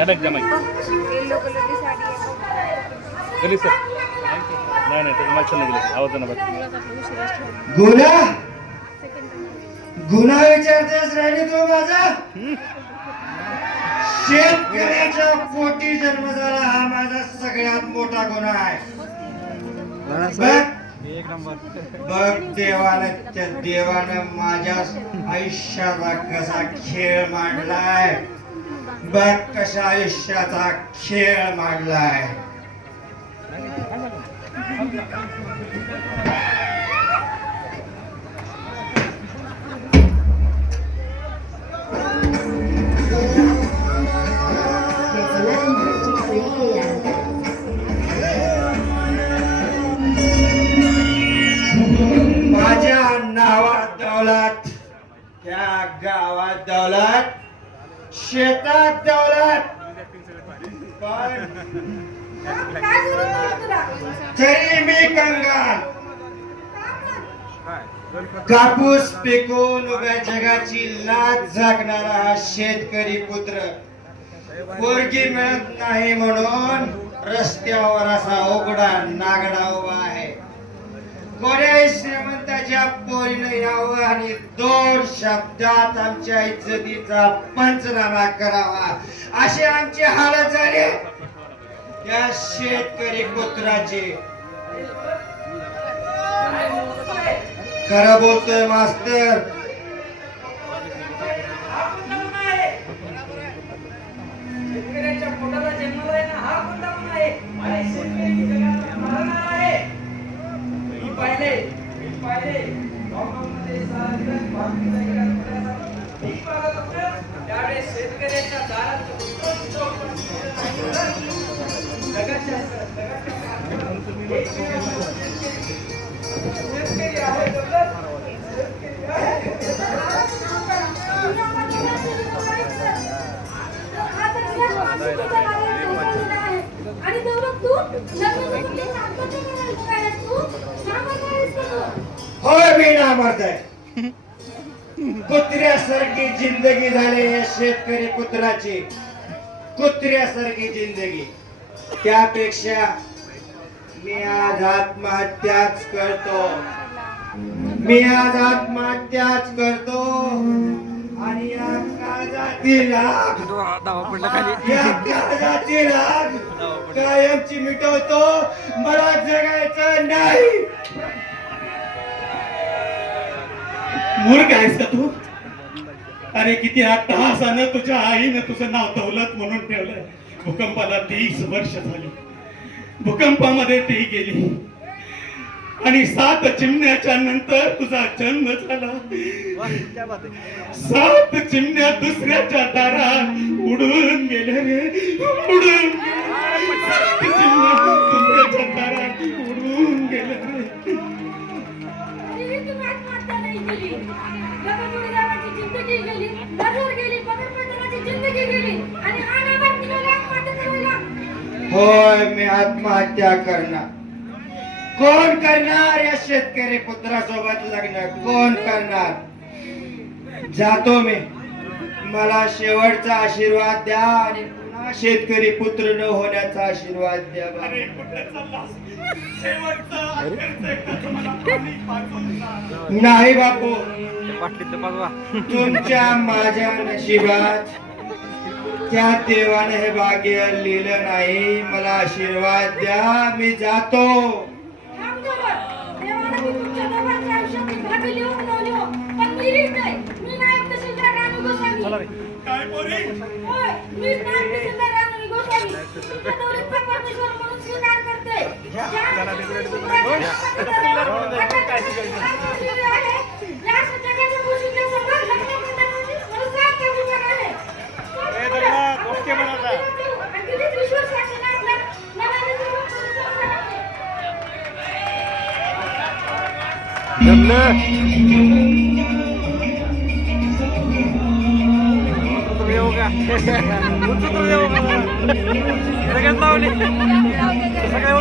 अडक जमाई गली सर नाही नाही त्याचं मागचं नाही गेलं आवाज ना गुन्हा गुन्हा विचारतेस राणी तू माझा शेतकऱ्याच्या पोटी जन्म झाला हा माझा सगळ्यात मोठा गुन्हा आहे बघ देवानं माझ्या आयुष्याचा कसा खेळ मांडलाय बघ कशा आयुष्याचा खेळ मांडलाय माझ्या नावात दौलत त्या गावात दौलत शेतात दौलत पण तरी मी कंगाल कापूस पिकून उभ्या जगाची लाज झाकणारा हा शेतकरी पुत्र पोरगी मिळत नाही म्हणून रस्त्यावर असा उघडा नागडा उभा आहे कोणी श्रीमंताच्या पोरीनं यावं आणि 2 शब्दात आमच्या इज्जतीचा पंचनामा करावा अशी आमची हालत झाली त्या शेतकरी पुत्राची खरं बोलतोय मास्तर शेतकऱ्याच्या पोटाला जन्मलाय ना हा कोणता गुन्हा आहे आणि शेतकरी जगाला मारणार आहे मी पाहिले लॉकडाऊनमध्ये सारा दिवस भाकरी जायला ठीक बघत होतं त्यावेळेस शेतकऱ्याच्या दारात जगाच्या शेतकरी आहे होय मी नामर्द आहे कुत्र्यासारखी जिंदगी झाली या शेतकरी पुत्राची कुत्र्यासारखी जिंदगी त्यापेक्षा मी आज आत्महत्याच करतो आणि या काळजातील आग कायमची मिटवतो मला जगायचं नाही मूर्ख आहेस का तू अरे किती अट्टहासानं तुझ्या आईनं तुझं नाव दौलत म्हणून ठेवलंय भूकंपाला 30 वर्ष झाली भूकंपामध्ये ती गेली आणि 7 चिमण्याच्या नंतर तुझा जन्म झाला 7 चिमण्या दुसऱ्याच्या दारात उडून गेल्या रे उडून 7 चिमण्या दुसऱ्याच्या दारात उडून गेल्या रे होय मी आत्महत्या करणार कोण करणार या शेतकरी पुत्रासोबत लग्न कोण करणार जातो मी मला शेवटचा आशीर्वाद द्या आणि पुन्हा शेतकरी पुत्र न होण्याचा आशीर्वाद द्या नाही बापू तुमच्या माझ्या नशिबात त्या देवाने हे भाग्य लिहिलं नाही मला आशीर्वाद द्या मी जातो सगळ्या